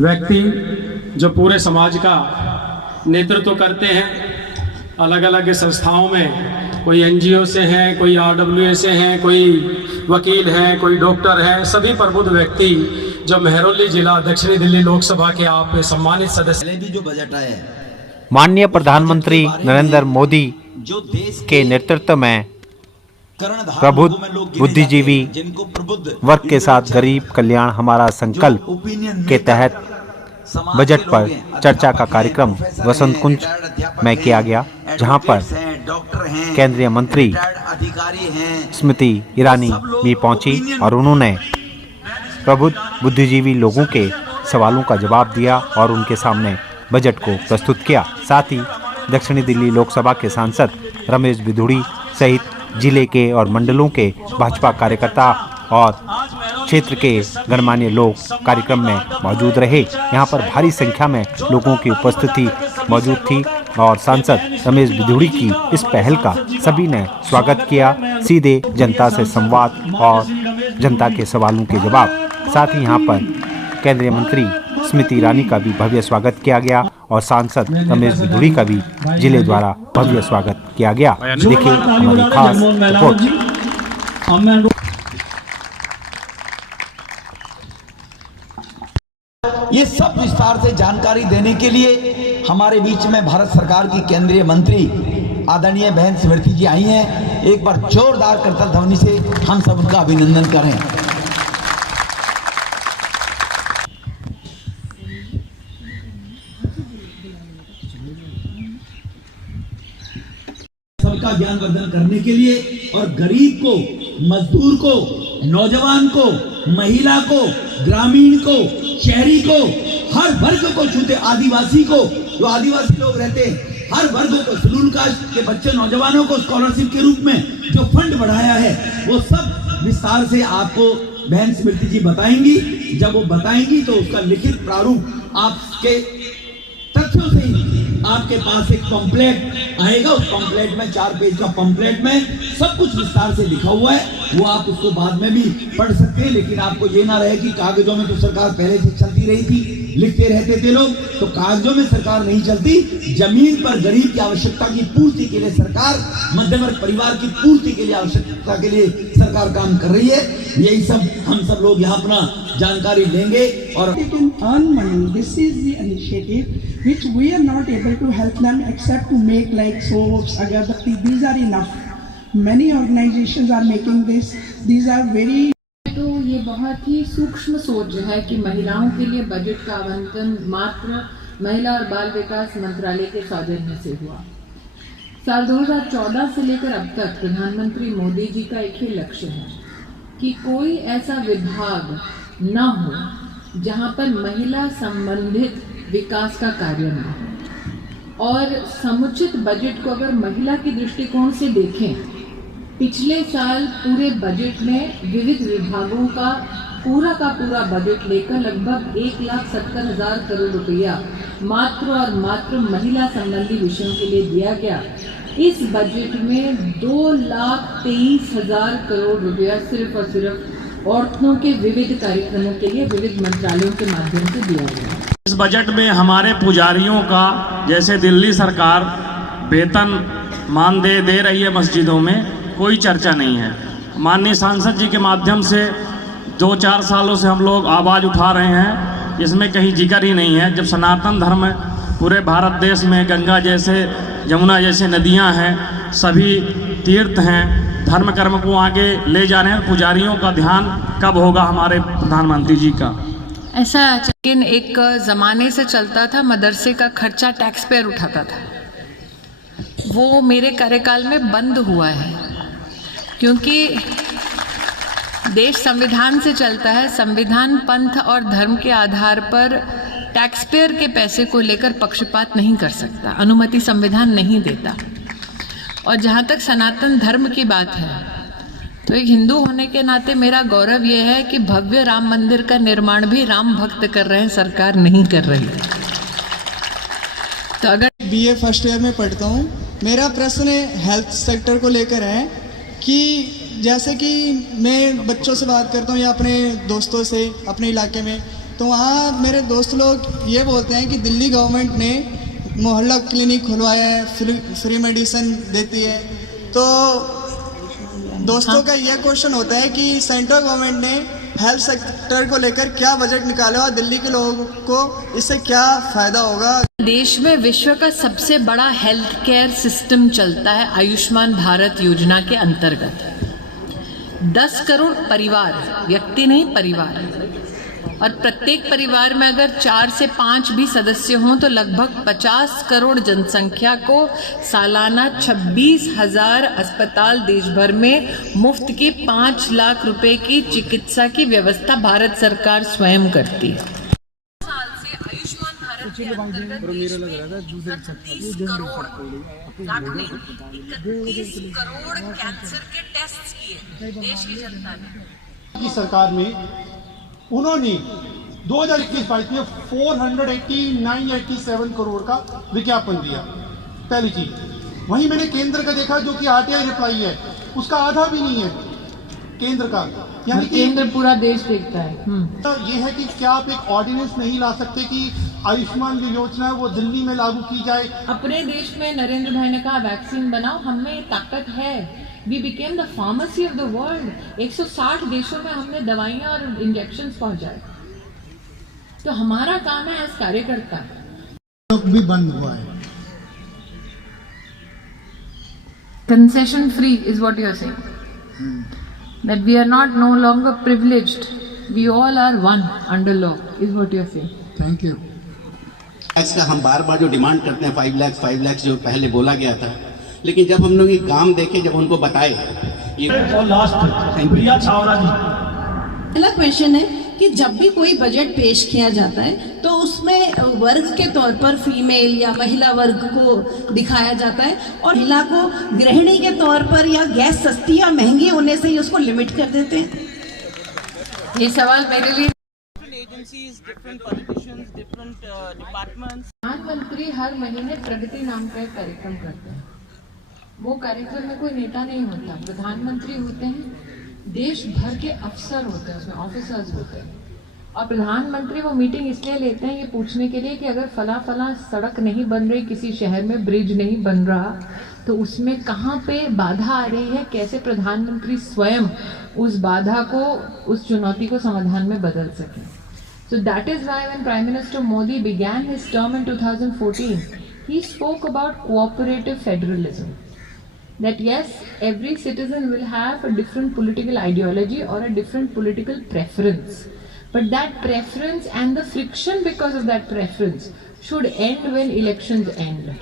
व्यक्ति जो पूरे समाज का नेतृत्व करते हैं, अलग अलग संस्थाओं में, कोई एनजीओ से हैं, कोई आरडब्ल्यूए से हैं, कोई वकील हैं, कोई डॉक्टर हैं, सभी प्रबुद्ध व्यक्ति जो मेहरौली जिला दक्षिणी दिल्ली लोकसभा के आप सम्मानित सदस्य भी जो बजट आया है, माननीय प्रधानमंत्री नरेंद्र मोदी जो देश के नेतृत्व में प्रबुद्ध बुद्धिजीवी वर्ग के साथ गरीब कल्याण हमारा संकल्प के तहत बजट पर चर्चा का कार्यक्रम वसंत कुंज में किया गया, जहां पर केंद्रीय मंत्री स्मृति ईरानी भी पहुंची और उन्होंने प्रबुद्ध बुद्धिजीवी लोगों के सवालों का जवाब दिया और उनके सामने बजट को प्रस्तुत किया। साथ ही दक्षिणी दिल्ली लोकसभा के सांसद रमेश बिधूड़ी सहित जिले के और मंडलों के भाजपा कार्यकर्ता और क्षेत्र के गणमान्य लोग कार्यक्रम में मौजूद रहे। यहां पर भारी संख्या में लोगों की उपस्थिति मौजूद थी और सांसद रमेश बिधूड़ी की इस पहल का सभी ने स्वागत किया। सीधे जनता से संवाद और जनता के सवालों के जवाब, साथ ही यहां पर केंद्रीय मंत्री स्मृति ईरानी का भी भव्य स्वागत किया गया और सांसद रमेश बिधूड़ी का भी जिले द्वारा भव्य स्वागत किया गया। देखिए हमारी खास रिपोर्ट। ये सब विस्तार से जानकारी देने के लिए हमारे बीच में भारत सरकार की केंद्रीय मंत्री आदरणीय बहन स्मृति जी आई हैं। एक बार जोरदार करतल ध्वनि से हम सब उनका अभिनंदन करें। सबका ज्ञानवर्धन करने के लिए और गरीब को, मजदूर को, नौजवान को, महिला को, ग्रामीण को, शहरी को, हर वर्ग को छूते, आदिवासी को, जो आदिवासी लोग रहते हैं, हर वर्ग को, शेड्यूल कास्ट के बच्चे नौजवानों को स्कॉलरशिप के रूप में जो फंड बढ़ाया है, वो सब विस्तार से आपको बहन स्मृति जी बताएंगी। जब वो बताएंगी तो उसका लिखित प्रारूप आपके तथ्यों से ही आपके पास एक पंपलेट आएगा। उस पंपलेट में 4 पेज का पंपलेट में सब कुछ विस्तार से लिखा हुआ है, वो आप उसको बाद में भी पढ़ सकते हैं। लेकिन आपको ये ना रहे कि कागजों में तो सरकार पहले से चलती रही थी, लिखते रहते थे लोग, तो कागजों में सरकार नहीं चलती। जमीन पर गरीब की आवश्यकता की पूर्ति के लिए सरकार, मध्यम वर्ग परिवार की पूर्ति के लिए, आवश्यकता के लिए सरकार काम कर रही है। यही सब हम सब लोग यहाँ अपना जानकारी लेंगे और earn money. This is the initiative which we are not able to help them except to make like soaps, agarbatti. These are enough. Many organizations are making this. These are very. तो ये बहुत ही सूक्ष्म सोच है कि महिलाओं के लिए बजट का आवंटन मात्र महिला और बाल विकास मंत्रालय के सौजन्य से हुआ। साल 2014 से लेकर अब तक प्रधानमंत्री मोदी जी का एक ही लक्ष्य है कि कोई ऐसा विभाग न हो जहां पर महिला संबंधित विकास का कार्य न हो। और समुचित बजट को अगर महिला के दृष्टिकोण से देखें, पिछले साल पूरे बजट में विविध विभागों का पूरा बजट लेकर लगभग 1,70,000 करोड़ रुपया मात्र और मात्र महिला संबंधी विषयों के लिए दिया गया। इस बजट में 2,23,000 करोड़ रुपया सिर्फ और सिर्फ औरतों के विविध कार्यक्रमों के लिए विविध मंत्रालयों के माध्यम से दिया गया। इस बजट में हमारे पुजारियों का, जैसे दिल्ली सरकार वेतन मानदेय दे रही है मस्जिदों में, कोई चर्चा नहीं है। माननीय सांसद जी के माध्यम से 2-4 सालों से हम लोग आवाज़ उठा रहे हैं, इसमें कहीं जिक्र ही नहीं है। जब सनातन धर्म पूरे भारत देश में गंगा जैसे, यमुना जैसे नदियां हैं, सभी तीर्थ हैं, धर्म कर्म को आगे ले जा रहे हैं, पुजारियों का ध्यान कब होगा हमारे प्रधानमंत्री जी का? ऐसा लेकिन एक ज़माने से चलता था, मदरसे का खर्चा टैक्स पेयर उठाता था। वो मेरे कार्यकाल में बंद हुआ है, क्योंकि देश संविधान से चलता है। संविधान पंथ और धर्म के आधार पर टैक्स पेयर के पैसे को लेकर पक्षपात नहीं कर सकता, अनुमति संविधान नहीं देता। और जहाँ तक सनातन धर्म की बात है, तो एक हिंदू होने के नाते मेरा गौरव यह है कि भव्य राम मंदिर का निर्माण भी राम भक्त कर रहे हैं, सरकार नहीं कर रही। तो अगर BA फर्स्ट ईयर में पढ़ता हूँ, मेरा प्रश्न हेल्थ सेक्टर को लेकर है कि जैसे कि मैं बच्चों से बात करता हूँ या अपने दोस्तों से अपने इलाके में, तो वहाँ मेरे दोस्त लोग ये बोलते हैं कि दिल्ली गवर्नमेंट ने मोहल्ला क्लिनिक खुलवाया है, फ्री मेडिसिन देती है। तो दोस्तों का ये क्वेश्चन होता है कि सेंट्रल गवर्नमेंट ने हेल्थ सेक्टर को लेकर क्या बजट निकाला और दिल्ली के लोगों को इससे क्या फ़ायदा होगा। देश में विश्व का सबसे बड़ा हेल्थ केयर सिस्टम चलता है आयुष्मान भारत योजना के अंतर्गत। 10 करोड़ परिवार, व्यक्ति नहीं परिवार, और प्रत्येक परिवार में अगर 4 से 5 भी सदस्य हों तो लगभग 50 करोड़ जनसंख्या को सालाना 26,000 अस्पताल देश भर में मुफ्त के 5 लाख रुपए की चिकित्सा की व्यवस्था भारत सरकार स्वयं करती है। साल से आयुष्मान भारत के अंतर्गत देश में 30 करोड़ लाखने 31 करोड़ कैंसर के टेस्ट किए देश की जनता ने। की सरकार में उन्होंने 2021-22 में 487 करोड़ का विज्ञापन दिया, पहली चीज। वहीं मैंने केंद्र का देखा जो कि आरटीआई रिप्लाई है, उसका आधा भी नहीं है केंद्र का, यानी कि केंद्र पूरा देश देखता है। तो ये है कि क्या आप एक ऑर्डिनेंस नहीं ला सकते कि आयुष्मान जो योजना है वो दिल्ली में लागू की जाए। अपने देश में नरेंद्र भाई ने कहा वैक्सीन बनाओ, हमें ताकत है। We became the pharmacy of the world. 160 देशों में हमने दवाइयां और इंजेक्शंस पहुंचाए। तो हमारा काम है एज कार्यकर्ता। भी बंद हुआ है। Concession free is what you are saying. That we are not no longer privileged. We all are one under law is what you are saying. Thank you. Tax का हम बार बार जो डिमांड करते हैं 5 लाख जो पहले बोला गया था, लेकिन जब हम लोग ये काम देखे, जब उनको बताए ये और लास्ट प्रिया छावरा जी। पहला क्वेश्चन है कि जब भी कोई बजट पेश किया जाता है तो उसमें वर्ग के तौर पर फीमेल या महिला वर्ग को दिखाया जाता है और महिला को गृहिणी के तौर पर या गैस सस्ती या महंगी होने से ही उसको लिमिट कर देते हैं। ये सवाल मेरे लिए। प्रधानमंत्री हर महीने प्रगति नाम का एक कार्यक्रम करते हैं। वो कार्यक्रम में कोई नेता नहीं होता, प्रधानमंत्री होते हैं, देश भर के अफसर होते हैं, उसमें ऑफिसर्स होते हैं। और प्रधानमंत्री वो मीटिंग इसलिए लेते हैं ये पूछने के लिए कि अगर फला सड़क नहीं बन रही, किसी शहर में ब्रिज नहीं बन रहा, तो उसमें कहाँ पे बाधा आ रही है, कैसे प्रधानमंत्री स्वयं उस बाधा को, उस चुनौती को समाधान में बदल सकें। So that is why when Prime Minister Modi began his term in 2014, he spoke about cooperative federalism. That yes, every citizen will have a different political ideology or a different political preference. But that preference and the friction because of that preference should end when elections end.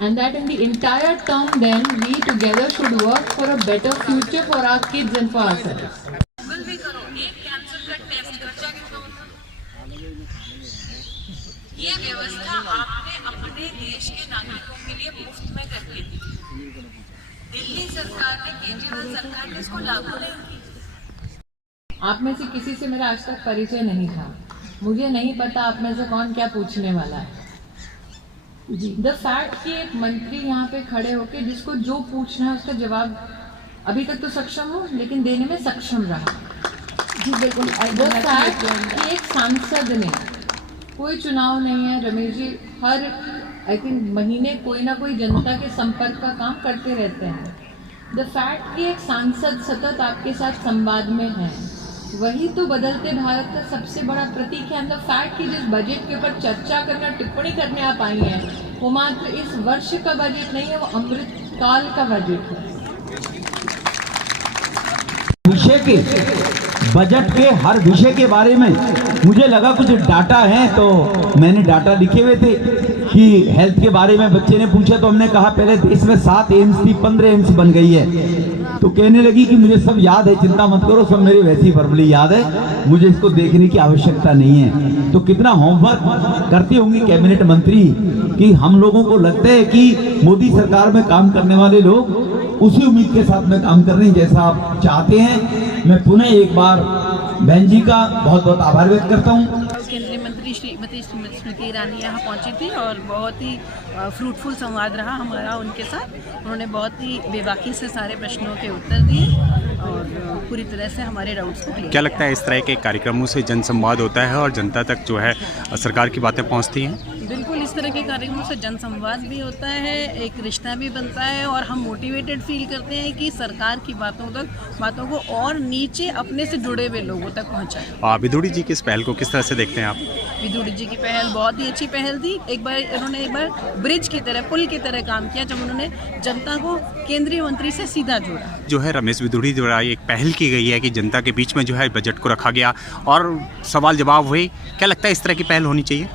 And that in the entire term then, we together should work for a better future for our kids and for ourselves. Google भी करो, एक cancer का test खर्चा कितना होता है? ये व्यवस्था आपने अपने देश के नागरिकों के लिए मुफ्त में करके दी। दिल्ली सरकार ने, केजरीवाल सरकार ने इसको लागू नहीं किया। आप में से किसी से मेरा आज तक परिचय नहीं था, मुझे नहीं पता आप में से कौन क्या पूछने वाला है। द फैक्ट कि एक मंत्री यहाँ पे खड़े होके जिसको जो पूछना है उसका जवाब अभी तक तो सक्षम हो, लेकिन देने में सक्षम रहा। जी बिल्कुल। द फैक्ट कि एक सांसद ने, कोई चुनाव नहीं है रमेश जी, हर आई थिंक महीने कोई ना कोई जनता के संपर्क का काम करते रहते हैं। द फैक्ट कि एक सांसद सतत आपके साथ संवाद में है, वही तो बदलते भारत का सबसे बड़ा प्रतीक है। एंड द फैक्ट कि जिस बजट के ऊपर चर्चा करना, टिप्पणी करने आप आई हैं, वो मात्र इस वर्ष का बजट नहीं है, वो अमृत काल का बजट है। विषय के बजट के हर विषय के बारे में मुझे लगा कुछ डाटा है, तो मैंने डाटा लिखे हुए थे कि हेल्थ के बारे में बच्चे ने पूछा, तो हमने कहा पहले देश में 7 एम्स थी, 15 एम्स बन गई है। तो कहने लगी कि मुझे सब याद है, चिंता मत करो, सब मेरी वैसी फॉर्मूली याद है, मुझे इसको देखने की आवश्यकता नहीं है। तो कितना होमवर्क करती होंगी कैबिनेट मंत्री कि हम लोगों को लगता है कि मोदी सरकार में काम करने वाले लोग उसी उम्मीद के साथ में काम कर रहे हैं जैसा आप चाहते हैं। मैं पुनः एक बार बहन जी का बहुत बहुत आभार व्यक्त करता हूँ। केंद्रीय मंत्री श्रीमती स्मृति ईरानी यहाँ पहुँची थी और बहुत ही फ्रूटफुल संवाद रहा हमारा उनके साथ। उन्होंने बहुत ही बेबाकी से सारे प्रश्नों के उत्तर दिए और पूरी तरह से हमारे डाउट्स को क्लियर क्या लगता है इस तरह के कार्यक्रमों से जनसंवाद होता है और जनता तक जो है सरकार की बातें पहुंचती हैं? बिल्कुल, इस तरह के कार्यक्रमों से जनसंवाद भी होता है, एक रिश्ता भी बनता है और हम मोटिवेटेड फील करते हैं कि सरकार की बातों को और नीचे अपने से जुड़े हुए लोगों तक पहुंचाएं। विदुड़ी जी की इस पहल को किस तरह से देखते हैं आप? विदुड़ी जी की पहल बहुत ही अच्छी पहल थी। उन्होंने एक बार ब्रिज की तरह, पुल की तरह काम किया जब उन्होंने जनता को केंद्रीय मंत्री से सीधा जोड़ा। जो है रमेश विदुड़ी द्वारा एक पहल की गई है कि जनता के बीच में जो है बजट को रखा गया और सवाल जवाब हुए, क्या लगता है इस तरह की पहल होनी चाहिए?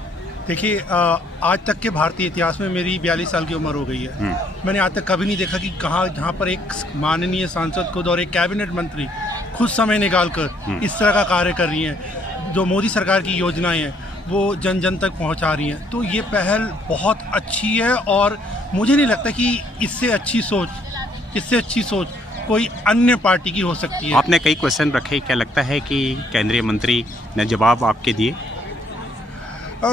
देखिए, आज तक के भारतीय इतिहास में मेरी 42 साल की उम्र हो गई है। मैंने आज तक कभी नहीं देखा कि जहाँ पर एक माननीय सांसद खुद और एक कैबिनेट मंत्री खुद समय निकाल कर इस तरह का कार्य कर रही हैं। जो मोदी सरकार की योजनाएं हैं वो जन जन तक पहुंचा रही हैं, तो ये पहल बहुत अच्छी है और मुझे नहीं लगता कि इससे अच्छी सोच कोई अन्य पार्टी की हो सकती है। आपने कई क्वेश्चन रखे, क्या लगता है कि केंद्रीय मंत्री ने जवाब आपके दिए?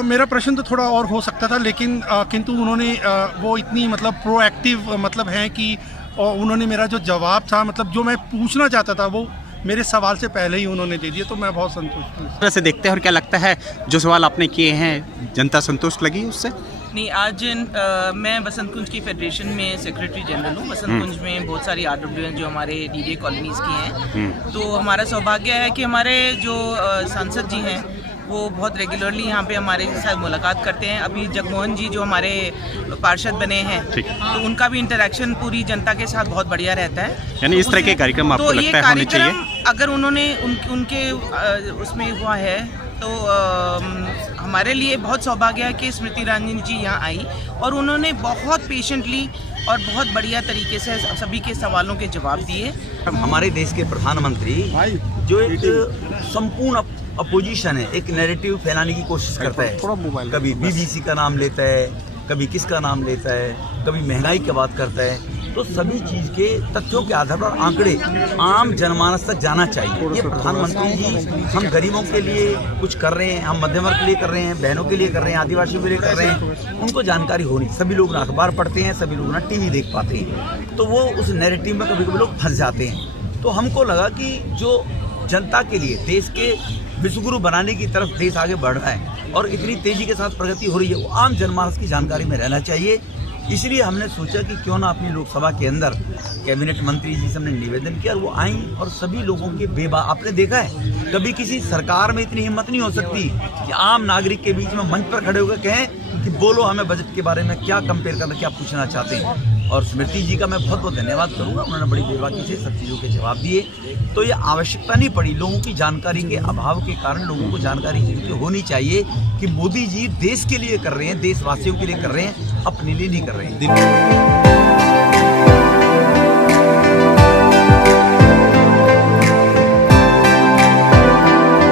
मेरा प्रश्न तो थोड़ा और हो सकता था, लेकिन किंतु उन्होंने वो इतनी प्रोएक्टिव है कि उन्होंने मेरा जो जवाब था, जो मैं पूछना चाहता था, वो मेरे सवाल से पहले ही उन्होंने दे दिया, तो मैं बहुत संतुष्ट हूँ। तरह से देखते हैं और क्या लगता है जो सवाल आपने किए हैं जनता संतुष्ट लगी उससे? नहीं, आज मैं बसंत कुंज की फेडरेशन में सेक्रेटरी जनरल हूँ। बसंत कुंज में बहुत सारी RWN जो हमारे DDA कॉलोनीज़ की हैं, तो हमारा सौभाग्य है कि हमारे जो सांसद जी हैं वो बहुत रेगुलरली यहाँ पे हमारे साथ मुलाकात करते हैं। अभी जगमोहन जी जो हमारे पार्षद बने हैं, तो उनका भी इंटरेक्शन पूरी जनता के साथ बहुत बढ़िया रहता है। यानी इस तरह के कार्यक्रम आपको लगता है होने चाहिए? अगर उन्होंने उनके उसमें हुआ है तो हमारे लिए बहुत सौभाग्य है कि स्मृति ईरानी जी यहाँ आई और उन्होंने बहुत पेशेंटली और बहुत बढ़िया तरीके से सभी के सवालों के जवाब दिए। हमारे देश के प्रधानमंत्री जो एक संपूर्ण अपोजिशन है, एक नैरेटिव फैलाने की कोशिश करता है। कभी BBC का नाम लेता है, कभी किसका नाम लेता है, कभी महंगाई की बात करता है। तो सभी चीज के तथ्यों के आधार पर आंकड़े आम जनमानस तक जाना चाहिए। ये प्रधानमंत्री जी हम गरीबों के लिए कुछ कर रहे हैं, हम मध्यम वर्ग के लिए कर रहे हैं, बहनों के लिए कर रहे हैं, आदिवासियों के लिए कर रहे हैं, उनको जानकारी होनी। सभी लोग ना अखबार पढ़ते हैं, सभी लोग ना TV देख पाते हैं, तो वो उस नैरेटिव में कभी कभी लोग फंस जाते हैं। तो हमको लगा कि जो जनता के लिए देश के विश्वगुरु बनाने की तरफ देश आगे बढ़ रहा है और इतनी तेजी के साथ प्रगति हो रही है, वो आम जनमानस की जानकारी में रहना चाहिए। इसलिए हमने सोचा कि क्यों ना अपनी लोकसभा के अंदर कैबिनेट मंत्री जी से हमने निवेदन किया और वो आई और सभी लोगों के आपने देखा है कभी किसी सरकार में इतनी हिम्मत नहीं हो सकती कि आम नागरिक के बीच में मंच पर खड़े होकर कहें कि बोलो हमें बजट के बारे में क्या कंपेयर करना, क्या पूछना चाहते हैं। और स्मृति जी का मैं बहुत बहुत धन्यवाद करूंगा, उन्होंने बड़ी बेबाकी से सब चीज़ों के जवाब दिए। तो ये आवश्यकता नहीं पड़ी, लोगों की जानकारी के अभाव के कारण लोगों को जानकारी होनी चाहिए कि मोदी जी देश के लिए कर रहे हैं, देशवासियों के लिए कर रहे हैं, अपने लिए नहीं कर रहे हैं।